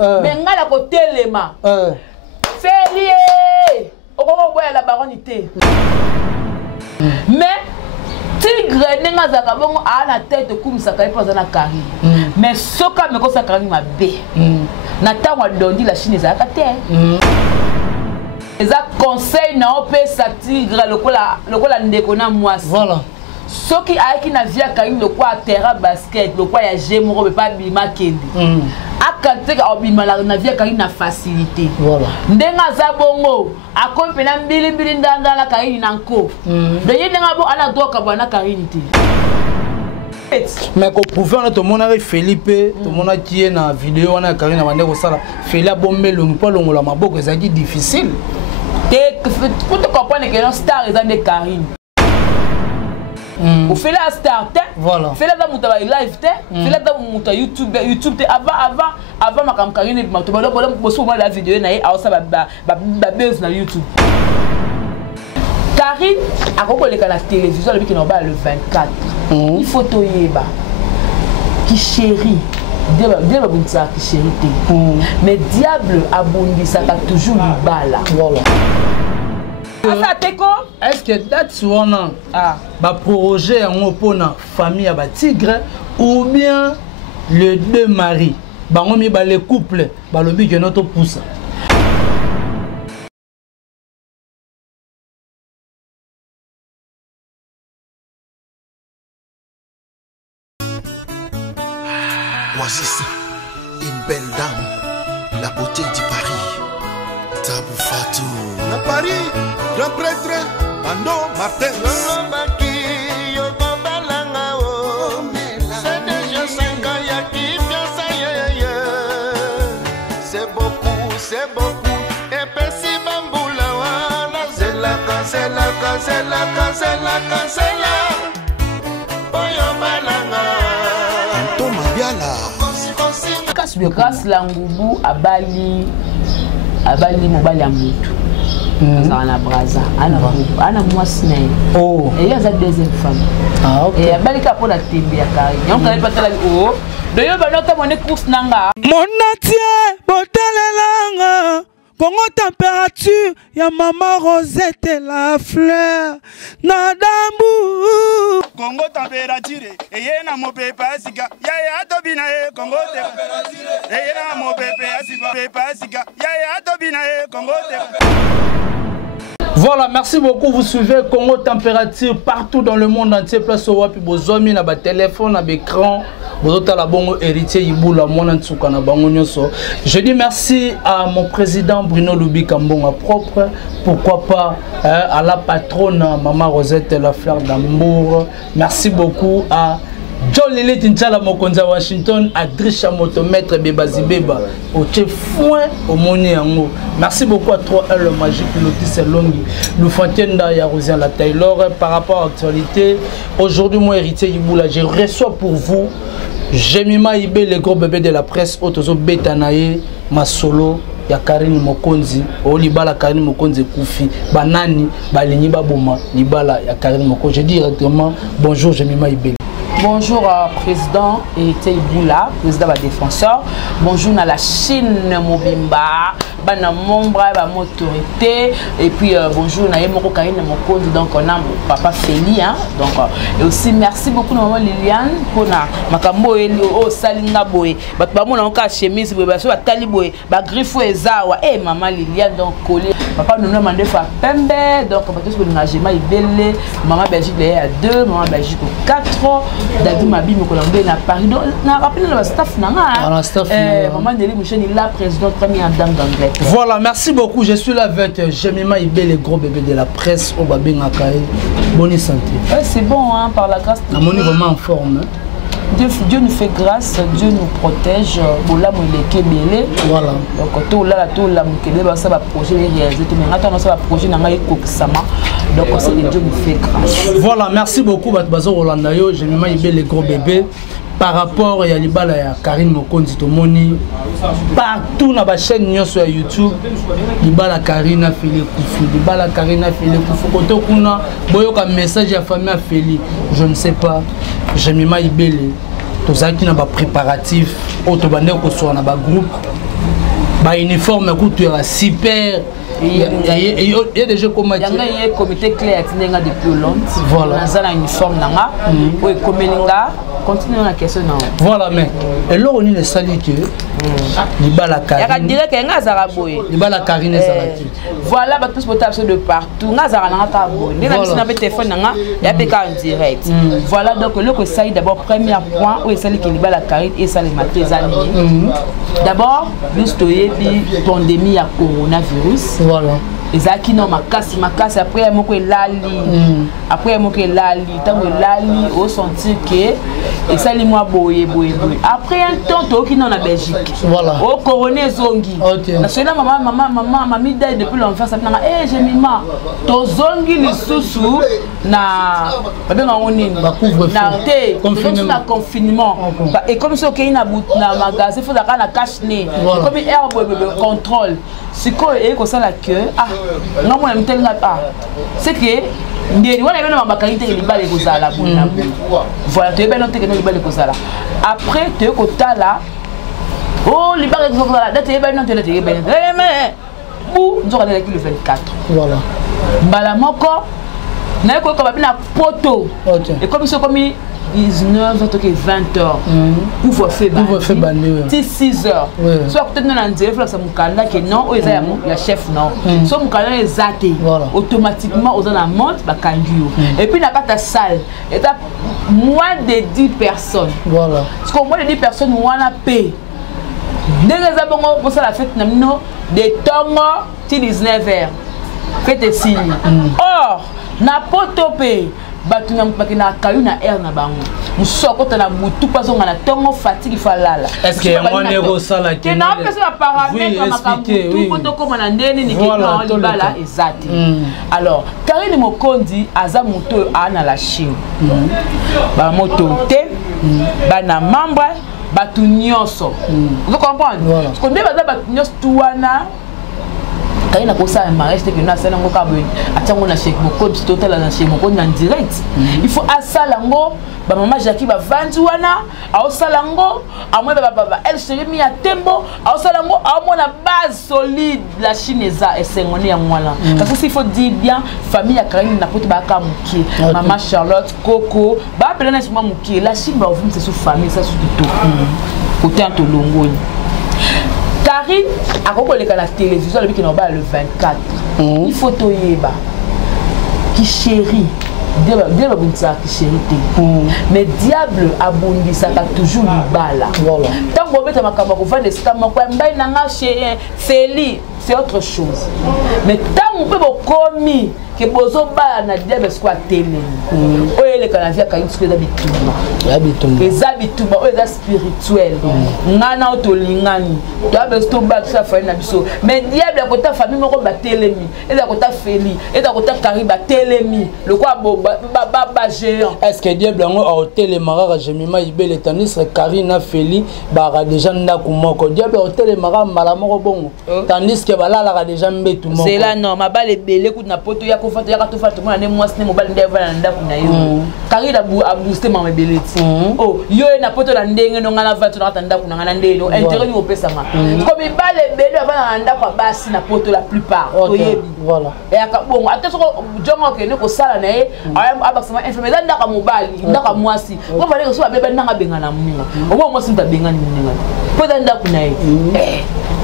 mais ngala ko telema Félie okoko boya la baronité mais tigre nenga zaka bongo ana tête kumisa kai poza na Karine mais soka me ko sa Karine mabe na tango dondi la Chine za kate eza conseil na opesa tigre lokola ndeko na mwasi voilà soki aiki na via Karine lokwa terrain basket lokwa ya jemoro be pa bima kende akateka obima na via Karine na facilité voilà ndenga za bongo akompe na mbili ndanda la Karine na nko de yenga bo ala doka bwana Karine te mais ko prouver na to mona Philippe to mona qui na vidéo wana Karine na bande ko sala Fela bombelo mpo longola maboko ezaki difficile te pour te comprendre que non star est dans Karine au fait la star te voilà fait la muta live te fait la muta YouTube te avant ma Karine ma to balo boso la vidéo na ye aosa ba buzz na YouTube Karine a kokoleka la télévision le qui no ba le 24 il faut to yeba qui chérit Diable abondisa qui chérit te mais diable abondisa toujours libala voilà est-ce que that's one ba projet en pona famille à ba tigre ou bien les deux maris bango mi ba le couple ba lobi que notre pousse Voici ça, une belle dame, la beauté du Paris, Tabou Fatou. Na Paris, grand prêtre, Ando Martin. C'est beaucoup, c'est beaucoup. Et puis si Bamboula, cancela. Anto Mabiala. Grâce Langubu abali mobali ya mutu na braza ana mwasi na ye et a sa deuxième femme et abali ka pona tembe ya Karine donc elle patala o de yo ba nota mone course nanga monatie botalelanga Congo température ya maman Rosette la fleur Nadambu Congo température et na mo pepa sika ya tobina e Congo température et na mo pepa sika ya tobina e Congo Voilà, merci beaucoup. Vous suivez Congo Température partout dans le monde entier. Place au wapi bozomi na ba téléphone, na écran. La bongo héritier Iboula mona tsuka na bango nyoso. Je dis merci à mon président Bruno Lubi Kambonga propre. Pourquoi pas à la patronne Maman Rosette la fleur d'amour. Merci beaucoup à John Lili Tinchala Mokonza Washington, Adrisha Motomètre Bebazi Beba, au Tchefouin, au Moni Yango. Merci beaucoup à 3L le magique, Lotis Longi, Loufontienda Yarosien la Taylor. Par rapport à l'actualité, aujourd'hui, mon héritier Iboula, je reçois pour vous Jemima Ibé, le gros bébé de la presse, Otozo Betanaye, Masolo, ya Karine Mokonzi, Olibala Karine Mokonzi Koufi, Banani, Balini Baboma, Libala, ya Karine Mokonzi. Je dis directement bonjour Jemima Ibé. Bonjour président Héritier Iboula, président de défenseur. Bonjour à la Chine Mobimba, bana membre ba autorité et puis bonjour na Yemoko Karine Mokonzi donc on a papa Félie hein. Donc et aussi merci beaucoup maman Liliane pour na makambo o salinga boy. Ba mona on ka chemise boy ba so batali boy ba griffo ezawa maman Liliane donc collé. Papa nous demandé faire pembe donc parce que nous ngajema ibele maman Belgique à 2, maman Belgique 4. David Mabi Mokolambé na Paris. Na rappelé le staff nanga. Maman Nelly Mouchen est la présidente première dame d'Angleterre. Voilà, merci beaucoup. Je suis là avec Jemima Ibé, le gros bébé de la presse au Babé Ngakae. Bonne santé. C'est bon hein, par la grâce de Dieu. On est vraiment en forme. Dieu nous fait grâce, Dieu nous protège. Voilà. Donc tout là ça va projet réalisé. Mais attends ça va projet nanga ekokisama. Donc c'est que Dieu nous fait grâce. Voilà, merci beaucoup Batbazo Rolandayo, Jemima Ibé le gros bébé. Par rapport à Yalibala et Karine Mokonzi Tomoni, partout dans la chaîne sur YouTube, Libala Karine a fait les coups, Libala Karine a fait les coups. Quand on a un message à la famille a fait, je ne sais pas, Jemima Ibele, tout ça qui n'a pas préparatif, autobandé qu'on soit dans un groupe, Ba uniforme kutu ya super. Il y a des jeux comme il y a un comité clair qui n'est pas depuis longtemps. Voilà. Dans un uniforme nanga. Oui, comme linga. Continuons la question non. Voilà, mais et là on est les salis que libala Karine. Il y a dire que ngazara boy. Libala Karine salati. Voilà, ba tous potable de partout. Ngazara nanga ta boy. Ni na bisina be téléphone nanga, ya pe ka en direct. Voilà donc le que ça d'abord premier point où sali que libala Karine et ça les matezani. D'abord, juste yebi pandémie à coronavirus. Voilà. Ezaki non makasi après moko elali après moko elali tango elali au sentir que et ça li moi boye après un temps to ki non na Belgique voilà au coroné zongi na cela maman dai depuis l'enfance na j'ai mis ma to zongi lisusu na babenga ngoni ba couvre na te confinement et comme ça que na magasin faut na cache nez comme air contrôle c'est quoi et comme ça la queue non moi je me c'est que ndeni wana beno mabakanite ke libale kozala bona voilà tu beno te ke libale kozala après tu kotala oh libale kozala date beno te te beno mais bou nzoka le 24 voilà mbala moko na ko ba bina poto et comme ça comme 19 h 20 h couvre-feu bandi 6 h soit peut-être non en dire ça mukanda que non o eza ya chef non so mukanda ezate automatiquement aux la monte ba kandio et puis na kata salle et moins de 10 personnes voilà parce que moins de 10 personnes wana paie ndenge za bongo pour ça la fête na no de tongo ti 19 h fête signe or na potopé batu na mpaki na kayu na air na bango musoko tana mutu paso ngana tongo fatigue falala est-ce que mon ego sala que na pesa ba paramètre makamutu poto koma na ndeni ni kina libala ezati alors Karine Mokondi aza mutu ana la Chine ba moto te ba na membre batu nyonso vous comprenez parce que ndé baza batu nyonso tuana quand il a posé un mariage, c'est que nous avons un na chez Moko, total na chez Moko en direct. Il faut à Salango, maman Jackie va vendre à Salango, à moi elle se mis à Tembo, à Salango, à moi la base solide la chinoise et c'est mon à moi là. Parce que s'il faut dire bien, famille à Karine n'a pas de baka Mouki, maman Charlotte, Coco, bah appeler na moi Mouki, la Chine va ouvrir c'est sous famille ça sous tout. Côté en Tolongo. Karine a compris la télévision depuis qu'il en le 24. Il faut toyeba qui chérit. Diable qui chérit. Mais diable abondi ça toujours une balle. Tant qu'on met ma caméra, on va des scams, chez Feli, c'est autre chose. Mais tant qu'on peut commis que bozo ba na diable soit télé. Oye le canavia quand il se fait habitude. Les habitudes, oye spirituel. Nana otolingani. Diable sto ba ça fait na biso. Mais diable ko ta famille moko ba télémi. Et la ko ta Feli, et la ko ta Kariba télémi. Le quoi ba géant. Est-ce que diable ngo a hôtel Mara Jemima ibele tanis Karina Feli ba déjà ndako moko. Diable hôtel Mara mala moko bongo. Tandis que bala la déjà mbetu moko. C'est là non, ma balle belé coup na poto ya ko fata ya ka to fata mo na moi sne mobile ndeva na ndako na yo. Karina a boosté ma beleti. Oh, yo na poto na ndenge no ngana vatu na ndako na ngana ndelo. Intérêt ni opesa ma. Comme balle belé ba na ndako basi na poto la plupart. Voilà. Et aka bon, attention jongo ke ne ko sala na ye. Abasama infirmier ndaka mobali ndaka mwasi ko vale ko so abeba ndanga bengana muninga omo mwasi ndabengana muninga poza ndako na ye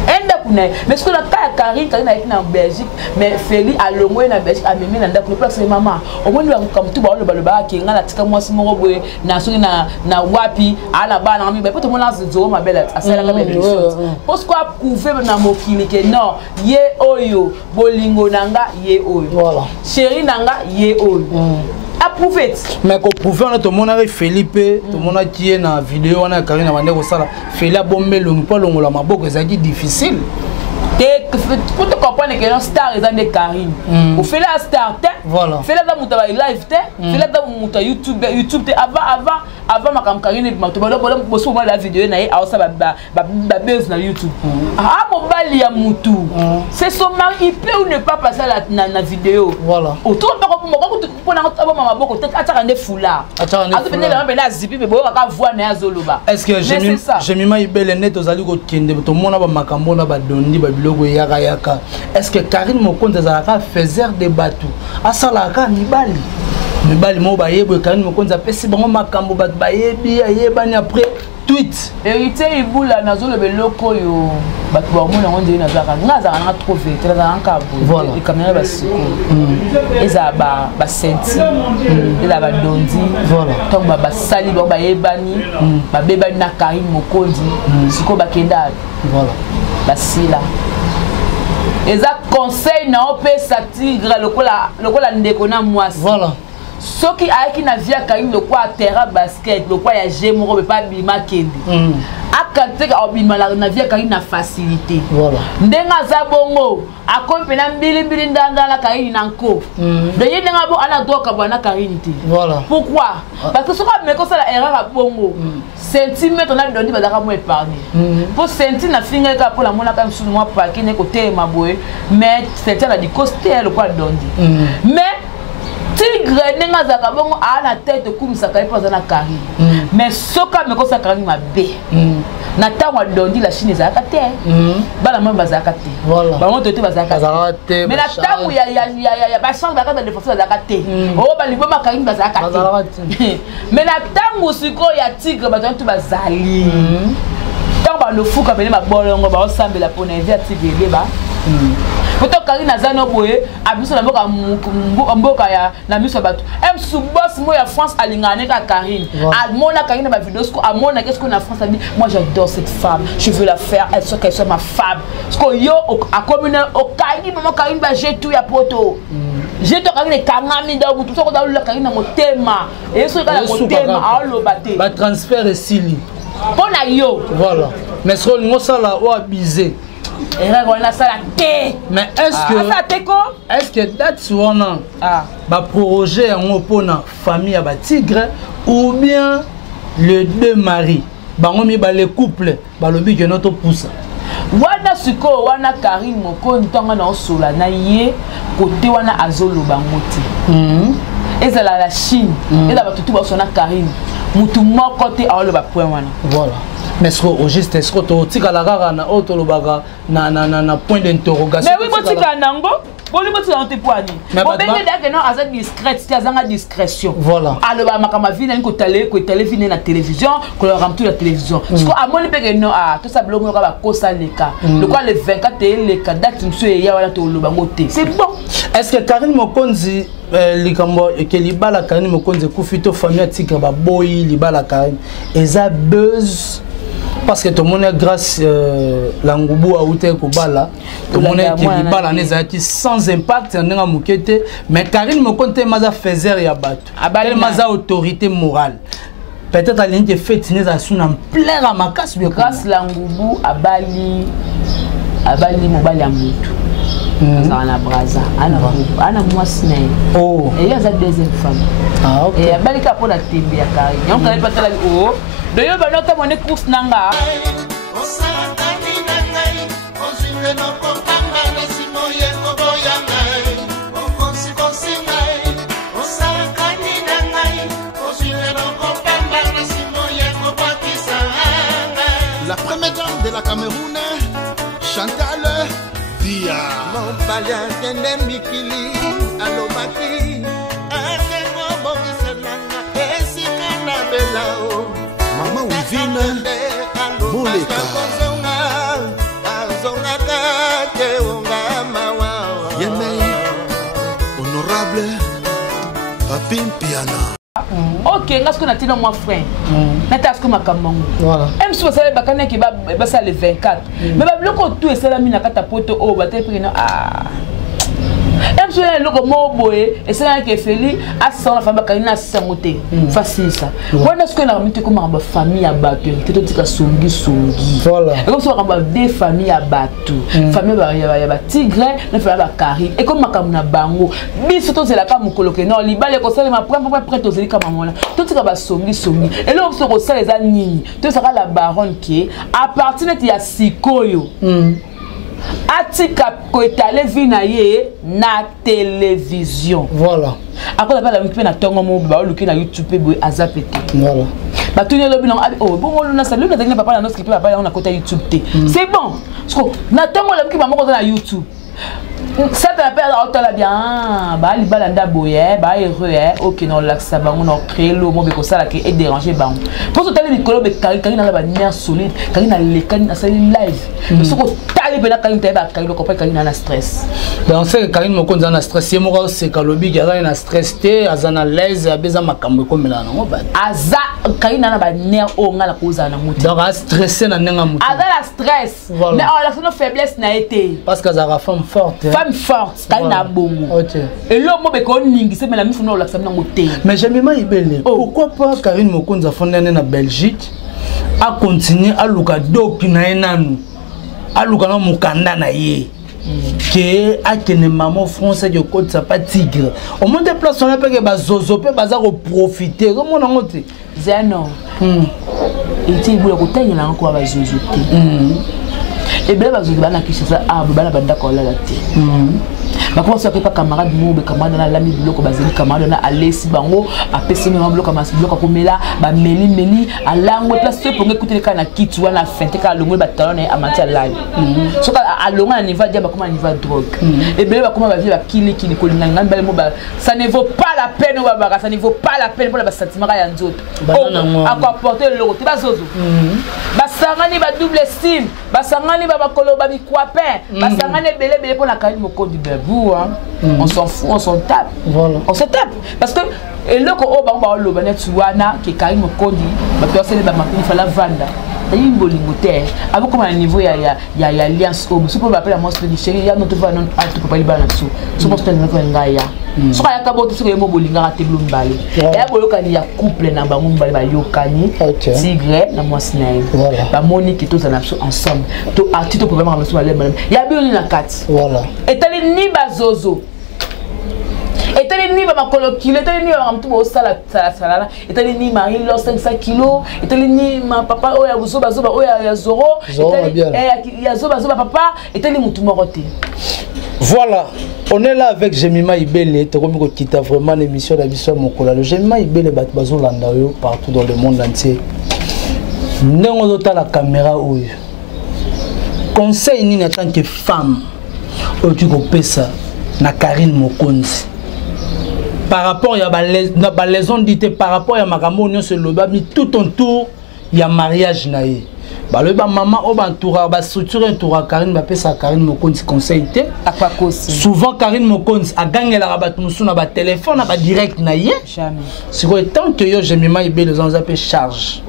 enda kuna mais ce que la Karine na Belgique mais Feli a longwe na Belgique a mimi na ndako place mama omoni wa kamtu ba lo ba ke ngala tika mwasi moko boye na soki na wapi ala bana mi ba poto mona zo ma belle asala ka belle parce que prouver na mokili ke non ye oyo bolingo nanga ye oyo voilà chéri nanga ye oyo approuvé mais ko prouver on to mona Philippe to mona qui na vidéo on a Karine na bande ko sala Feli a bombé le mpo longola maboko ezaki difficile Pour te comprendre que nos stars sont des Karine. Au fait la star, voilà. Fait la mouta live, fait la mouta YouTube, avant ma cam Karine, ma tu vas la vidéo na a ça ba buzz na YouTube. Ah mon bali ya moutou. C'est son mari, il peut ou ne pas passer la vidéo. Voilà. Autour pas comme pour na mama boko te ataka foulard. Ataka na zipi pe bo ka voir na zoloba. Est-ce que j'ai mis ma ibele net aux ali ko kende to mona ba makambo na ba dondi ba biloko yaka yaka. Est-ce que Karine Mokonde zaka faiseur de bateau asalaka mibali mo ba yebo Karine Mokonde za pesi bango makambo ba yebi ayebani après tweet hérité ibula nazo le beloko yo batu ba mona ngonde na zaka ngazaka na trop vite na nka bo et caméra ba siko eza ba senti eza ba dondi voilà donc ba sali ba yebani ba bebani na Karine Mokonde siko ba kenda voilà ba sila eza conseil na opesa tigre lokola ndeko na mwasi voilà soki aiki na via Karine lokwa terrain basket lokwa ya jemoro be pas bima kende akante ka obima na via Karine na facilité voilà ndenga za bongo akompena mbili ndanda la Karine na nko de yenga bo ala doka bwana Karine te voilà pourquoi parce que soki meko sala erreur a bongo centimètre na dondi bazaka mo épargner pour sentir na finga ka pour la mona ka msu moi parquer ne côté maboye mais c'est la di coster le quoi dondi mais tigre nenga zaka bongo ana tête kumisa ka ipa na Karine mais soka meko sa Karine mabe na tango dondi la Chine zaka te bala mamba zaka te voilà ba moto te bazaka te mais na tango ya ba change ba ka de défenseur zaka te o ba liboma Karine bazaka te mais na tango siko ya tigre ba tu bazali tango ba no fuka bele ma bolongo ba osambela pona via tigre ba Poto Karine azano boye abiso na mboka ya na miso batu em sous boss mo ya France alingane ka Karine amona Karine ba vidéosko amona qu'est-ce qu'on a France a dit moi j'adore cette femme je veux la faire elle soit qu'elle soit ma femmesko yo a commune au Karine maman Karine ba j'ai tout ya poto j'ai to Karine kangami da mutu soko da lu Karine motema et so ka motema a lo baté ba transfert esili pona yo voilà mais so ngosala o abusé mais est-ce que that's one va proroger un opponent famille à tigre ou bien les deux maris bangomi ba le couple ba lobi que notre pousse wana siko wana Karine Mokonde tonga na osola na ye côté wana azolo bangoti ezala la Chine ezala batutu ba sona Karine mutu moko te a le ba point wana voilà. Mais au juste est-ce que tu as la na auto baga na point d'interrogation. Mais oui, moi tu as nango. Bon, lui tu as te poani. Bon, ben que non, asa discrète, tu as une discrétion. Voilà. Alors ma kama vina ko télé na télévision, ko leur ramtu la télévision. Parce que à mon que non tout ça bloqué ba kosa leka. Le quoi le 24 le date monsieur ya wala to lobango te. C'est bon. Est-ce que Karine Mokonde likambo que libala Karine Mokonde kufito famille tika ba boy libala Karine. Eza buzz parce que tout le monde est grâce l'angoubou a outé kobala tout le monde est qui bala nezaki sans impact n'enga mukete mais Karine Mokonde maza faiseur ya bato elle maza autorité morale peut-être à l'unité fait neza suna plein à ma casse bien grâce l'angoubou abali mobali ya mutu na braza ana mwasi na oh et il y a sa deuxième femme ah ok et abali ka pour la tembe ya Karine on connaît pas la oh de yo ba nota mone course nanga la première dame de la Cameroun Chantal Dia mon balien kende mikili alobaki akengo bokiselanga esika na belao mama Wivine Moleka Yemei honorable Papin Piana. Ok, est-ce qu'on a dit mon frère? N'est-ce que ma camarade? Voilà. Même si vous savez bakane qui va ça le 24. Mais ba bloquer tout et ça la mina kata poto oh ba te pris non ah. Et puis le logo et c'est là que Feli a son femme Karina Samoté. Facile ça. Quand est-ce que la famille comme ma famille à battu, que tu dis songi. Voilà. Et comme ça on a des familles à battu. Famille ba tigre, la famille ba Kari. Et comme makamuna bango, biso to c'est la ka mukoloke non, libale ko sala ma prête aux éli comme moi. Tout ça ba songi. Et là on se ressent les années. Tout ça la baronne qui à partir de ya sikoyo. Atika ko étalé vinaye na télévision. Voilà. Après la musique na tongo mo ba luki na YouTube boy azapete. Voilà. Ba tuni lobi non oh bon on a salut na papa na notre papa on a côté YouTube té. C'est bon. Parce que na tongo la musique ba mo na YouTube. Ça te rappelle la bien ba li balanda boye ba heureux OK non la ça ba on a créé le mot be ça là qui est dérangé ba. Pour ça tali mikolo be kari na ba nerf solide, kari na le kari na sali live. Parce que tali be na kari ta ba kari ko pa kari na stress. Donc c'est Karine Mokonza na stress ye moko c'est kalobi ki azana na stress te azana l'aise abeza makambo ko mela na ba. Aza kari na ba nerf o ngala ko za na muti. Donc a stressé na nenga muti. Aza la stress. Mais on la faiblesse na été. Parce que za femme forte. Femme forte, Karina bongo. OK. Et là mo be ko ningi se mais la mi funa la samna moté. Mais j'aime bien Ibele. Pourquoi pas Karine Mokonza fondé na Belgique a continuer à luka doki na enanu. A luka na mukanda na ye. Que a kene maman français de côte ça pas tigre. Au moins des places on appelle que bazozo pe baza ko profiter comme on en côté. Zeno. Et tu voulais ko tanya na ko bazozo te. Et bien bazozo bana ki ça ah bana banda ko la te. Ba comment ça pas camarade mo be camarade na lami biloko bazeli camarade na alesi bango apesi me biloko mas biloko ko mela ba meli alango place pour écouter le kana kitu wana fente ka longo ba talon na amati alali. So ka alongo na niveau dia ba comment niveau drogue. Et bien ba comment ba vie ba kili ko linga ngamba mo ba ça ne vaut pas la peine ba ça ne vaut pas la peine pour la sentiment ya nzoto. À quoi porter le logo ba zozo. Ba sangani ba double estime, ba sangani ba kolo ba mi kwapin, ba sangani belé pour la Karine Mokonzi bebou. On s'en fout, on s'en tape. Voilà. On se tape. Parce que et là quand on va le banet suana qui Karine Mokonzi, bah toi c'est le bamat il faut la vendre. T'as une bolingoté. Avec comme un niveau il y a alliance au. Si on va appeler la monstre de chérie, il y a notre va non à tout pas liban là-dessous. Si on se tenir avec un gars. So ya kabo tout ce que mo bolinga ra te blumbali. Et ya boloka ni ya couple na ba mumbali ba yokani. Tigre na mwasinaye. Ba Monique tous ensemble. To artiste problème avec so madame. Ya bioni na kat. Voilà. Et tali ni bazozo. Et tali ni ba makolo kilo, et tali ni ba mtu bo sala. Et tali ni Marie lo 500 kilos, et tali ni ma papa o ya buso bazoba o ya zoro. Et ya zoba papa, et tali mutu morote. Voilà, on est là avec Jemima Ibele, qui t'a vraiment l'émission d'Abissou Mokola. Le Jemima Ibele Bazon Landayo partout dans le monde entier. Nous avons la caméra où conseil ni en tant que femme, tu peux ça na Karine Mokonzi. Par rapport à les on dit par rapport à Makambo on se le tout autour il y a mariage naïe. Bah le maman au entourage ba structure entourage Karine ba pesa Karine Mokonzi conseillé souvent Karine Mokonzi a gagné la rabat musu na ba téléphone na ba direct na ye jamais si quoi tant que yo Jemima Ibele les gens appellent charge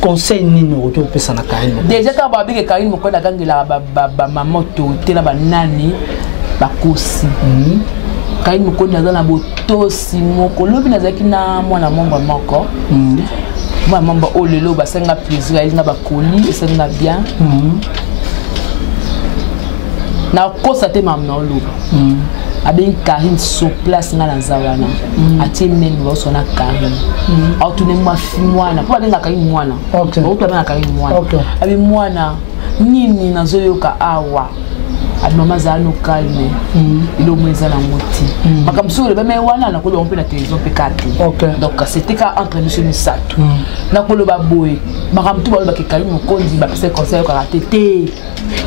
conseil ni no retour pesa na Karine déjà quand ba bi Karine Mokonzi a gagné la ba maman to te na ba nani ba kosi Karine Mokonzi na botosi moko lobi na zaki na mwana momba moko moi mamba o lelo ba senga plaisir elle na ba colis et ça na bien na constater mam na lo abin Karine sur place na zawana ati men lo so na Karine autone moi mwana pour aller na Karine mwana OK o to na Karine mwana abi mwana nini nazoyoka awa Maman Zano calme, il au moins à la moitié. Mais comme ça, le même wana na kolo on peut la télévision P4. Donc c'était qu'à entre monsieur Misato. Na kolo baboy, makam tout ba Karine Mokonzi ba pese conseil ko ratété.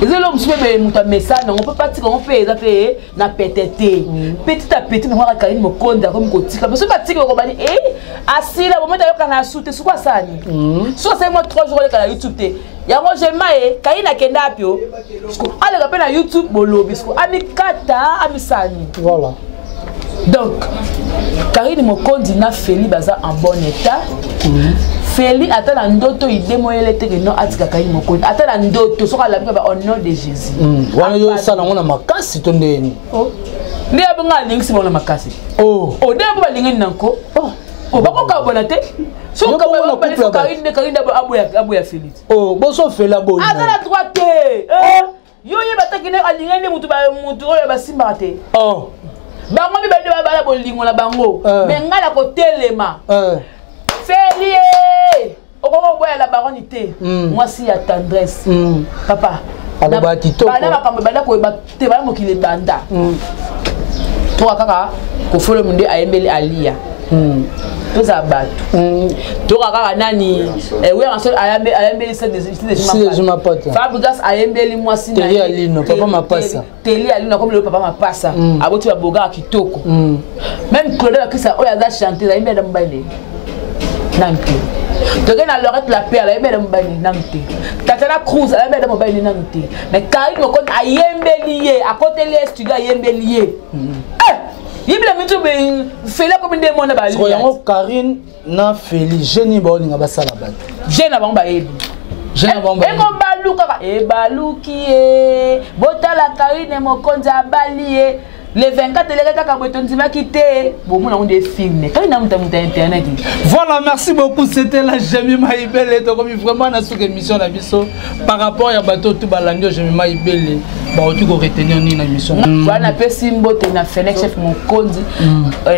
Et là on se met muta message, on peut pas dire on fait ça fait na PTT. Petit à petit moi Karine Mokonzi comme ko tika. Parce que pas tika ko ba ni assis là moment d'ailleurs kana soute sur quoi ça ni. So c'est moi 3 jours le YouTube té. Ya moi j'ai maé Karine akenda apio. Allez rappelle na YouTube bolo bisco amikata amisani. Voilà. Donc Karine Mokonzi na Feli baza en bon état. Feli attend la ndoto idée moyele te non atika Karine Mokonzi. Attend la ndoto soka la au nom de Jésus. Wana yo sala ngona makasi to ndeni. Ndi abanga lingsi bona makasi. Oh debo balingi nanko. Oh bako ka bona te. So ka ba ba so Karine abu ya Félix. Oh boso fela bo. Azala droite. Yo bataki ne alingi ne mutu oyo basimba te. Oh. Bango mi bande ba bolingo na bango. Mais ngala ko telema. Félie. Okoko boya la baronité. Moi si ya tendresse. Papa. Aloba kitoko. Bana makambo banda ko ba te bana mokile banda. To kaka ko folo munde ayembeli alia. Tous abattu. To kaka nani we ensemble ayembeli c'est des ma pote. Fabrigas ayembeli moi si na. Teli alino papa mapasa. Teli alino comme le papa mapasa. Aboti ba boga kitoko. Même Claude Akisa oya za chanter ayembeli mbale. Nanki. Donc na Lorette la paix ayembeli mbale nanki. Tatana Cruz ayembeli mbale nanki. Mais Karine ko ayembeli à côté les studio ayembeli. Yibla mitu be fela comme des mona ba. Soyango Karine na Félix Jenny ba olinga basala bat. Jena ba yebi. Jena ba. E ko baluka e baluki e botala Karine mokonza bali le 24 les gars quand on dit quitter bon on a des films quand il a monté internet. Voilà, merci beaucoup, c'était la Jemima Ibele to comme vraiment na sous émission na biso par rapport à bateau tout balandio Jemima Ibele ba tu ko retenir ni na émission wana pe simbo te na Félix chef mon kondi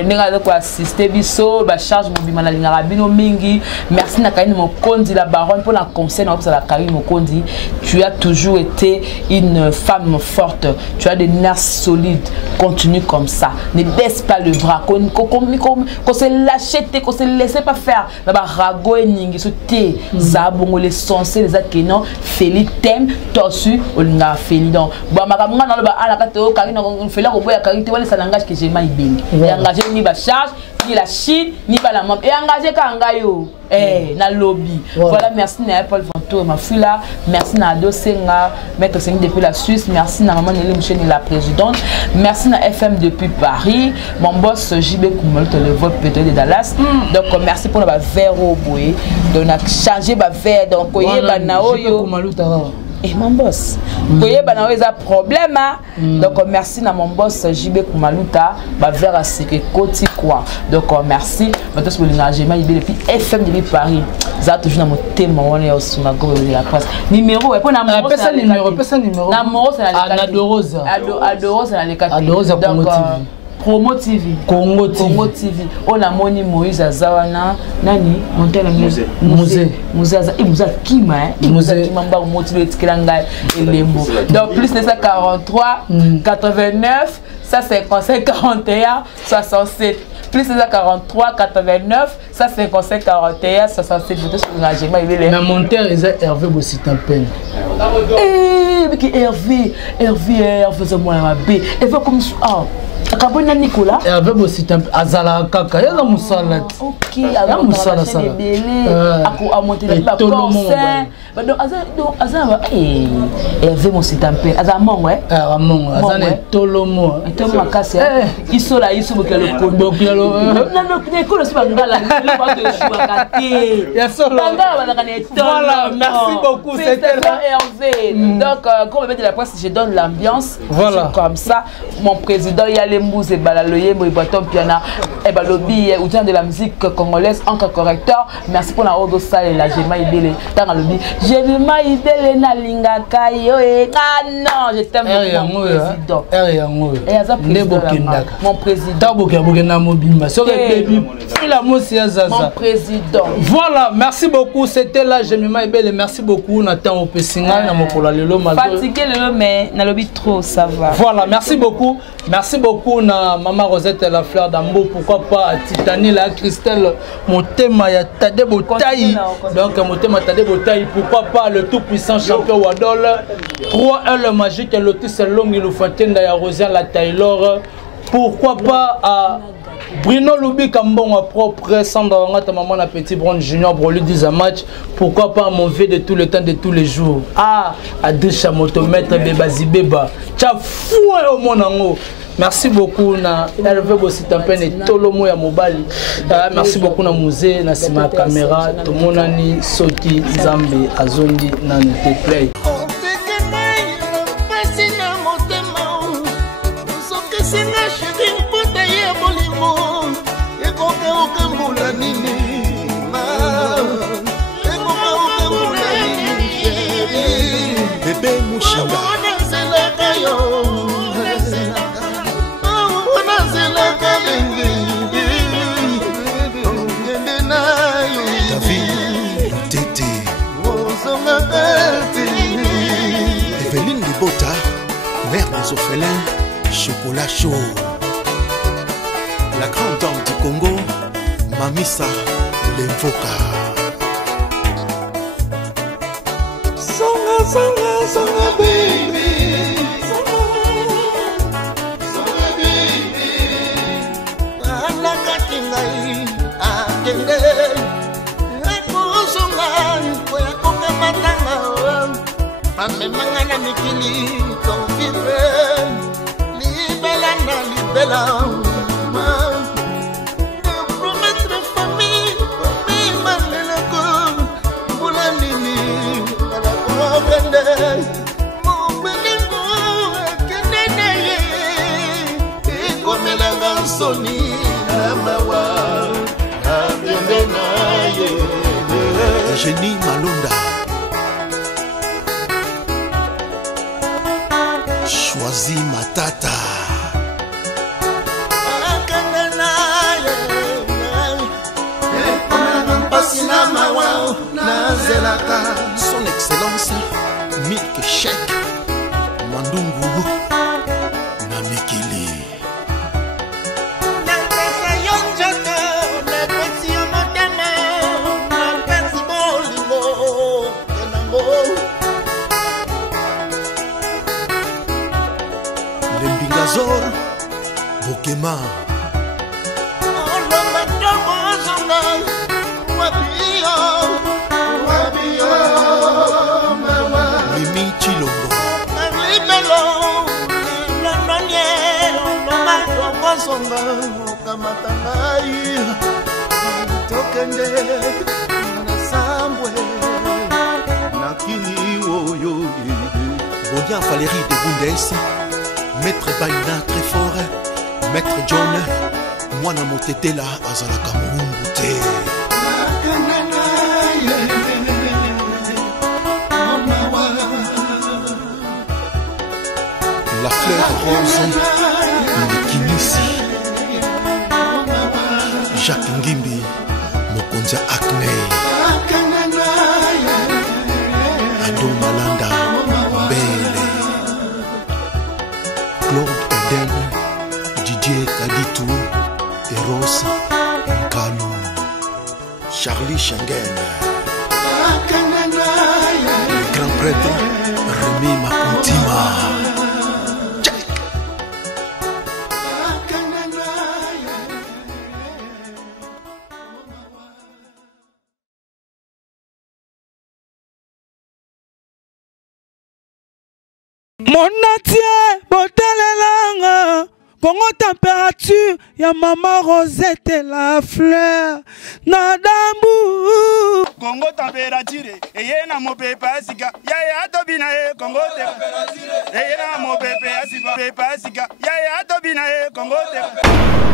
nenga ko assister biso ba charge mo bima na linga bino mingi. Merci na Karine mon kondi la baronne pour la conseil na la Karine mon kondi. Tu as toujours été une femme forte, tu as des nerfs solides. Continue comme ça, ne baisse pas le bras, qu'on se lâche, qu'on se laisse pas faire. Là-bas, rago et ningi, so te, zabongo les sensés, les akeno, Félix t'aime, torsu, on a Félix donc. Bon, ma camarade dans le bas, à la carte, Karine, on fait là, on voit Karine, tu vois, ça langage que j'ai mal bing. Et engagé ni ba charge, ni la Chine, ni ba la membre. Et engagé Kangayo, na lobby. Voilà, merci na Paul Vanto, ma fille là, merci na Ado Senga, maître Sengi depuis la Suisse, merci na maman Nelly Moucheni, la présidente, merci na FM depuis Paris, mon boss JB Koumalu, le vote peut-être de Dallas. Donc merci pour le verre au bout. Donc on a changé le verre, donc on a yo. Et mon boss, il y a un problème. Donc merci à mon boss JB Koumaluta, vers à ce que côté quoi. Donc merci. Maintenant sur l'engagement il depuis FM depuis Paris. Ça toujours dans mon thème on est au synagogue de la presse. Numéro et pour numéro. Personne numéro, personne numéro. Numéro c'est la Adorosa. Adorosa c'est la carte. Adorosa donc Promo TV. Congo TV. Congo TV. On a moni Moïse Azawana. Nani? Montana Musée. Musée Azawana. Et Musée Kima. Musée Kima mba motivé Tikilanga et Lembo. Donc plus de ça 43, 89, ça 55, 41, 67. Plus de ça 43, 89, ça 55, 41, 67. Je te suis engagement. Mais mon terre est Hervé Bossitampene. Mais qui Hervé, c'est moi la B. Hervé comme ça. Kabona Nicolas. Hervé Bossitampene. Azala Kaka. Y'a la moussala. Ok. Y'a moussala ça. Ako a monté le corset. Donc Azala. Hervé Bossitampene. Azamon ouais. Azamon. Azala Tolomo. Tolomo casse. Isola isobo que le kondo. Non Nicolas c'est pas ngala. Le pas de jouer à côté. Ya solo. Voilà, merci beaucoup. C'était Hervé. Donc comme on dit la presse, je donne l'ambiance. Voilà. Comme ça, mon président y a les Mbouze et Balaloye, Moïbaton Piana, et Balobi, autant de la musique congolaise, encore correcteur. Merci pour la Odo Sale et la Jema Ibele. Tangalobi, Jema Ibele na linga kayo et ah non, je t'aime beaucoup mon président. Et Aza président. Mon président. Mon président. Voilà, merci beaucoup. C'était là Jema Ibele. Merci beaucoup. Nathan Opesinga, Namokola Lelo Maldo. Fatigué le mais n'a lobby trop, ça va. Voilà, merci beaucoup. Merci beaucoup na Maman Rosette la fleur d'Ambo, pourquoi pas à Titani la Christelle Motema ya Tade Botaï. Donc Motema Tade Botaï, pourquoi pas le tout puissant champion Wadol 3-1 le magique Lotus Long il Fontaine ya Rosiane la Taylor. Pourquoi pas à Bruno Loubi Kambon à propre Sandra Wangata Maman la Petit Brown Junior pour lui 10 match. Pourquoi pas mon V de tout le temps de tous les jours. Ah, à deux chamotomètres Bebazi Beba. Tcha foué au monango. Merci beaucoup na Hervé Bossitampene et Tolomo ya Mobali. Merci beaucoup na musée na sima caméra to monani Soti Zambe Azondi na te play. On te Mère des orphelins, chocolat chaud. La grande dame du Congo, Mamissa Lemvoka. Songa, songa, songa, baby. Songa, baby. Anakati ngai, akende. Ekuzunga, koya kukamatanga. Amemanga na mikili, konfire. Libela na libela. Promettre famille, famille, malelako. Moulanini, Génie Malonda. Choisis Matata. Son Excellence Milk Shake Mandungu Namikili. Lembingazor Bokema Mimi Chilombo Bonia Valérie de Bundes, Maître Baina très fort, Maître John, Mwana Motetela Azalaka Moumbute. La fleur rose, Mikinisi, Jacques Ngimbi, Mokonza Acne, Ado Malanda, Bele, Claude Eden, Didier Kaditou, Eros, Nkalou, Charlie Schengen, le grand prêtre Rémi Makuntima. Monatie, botalelanga, Congo température, ya maman Rosette la fleur, nadambu. Congo température, eye na mopepa sika, ya tobina e Congo température, eye na mopepa sika, ya tobina e Congo température.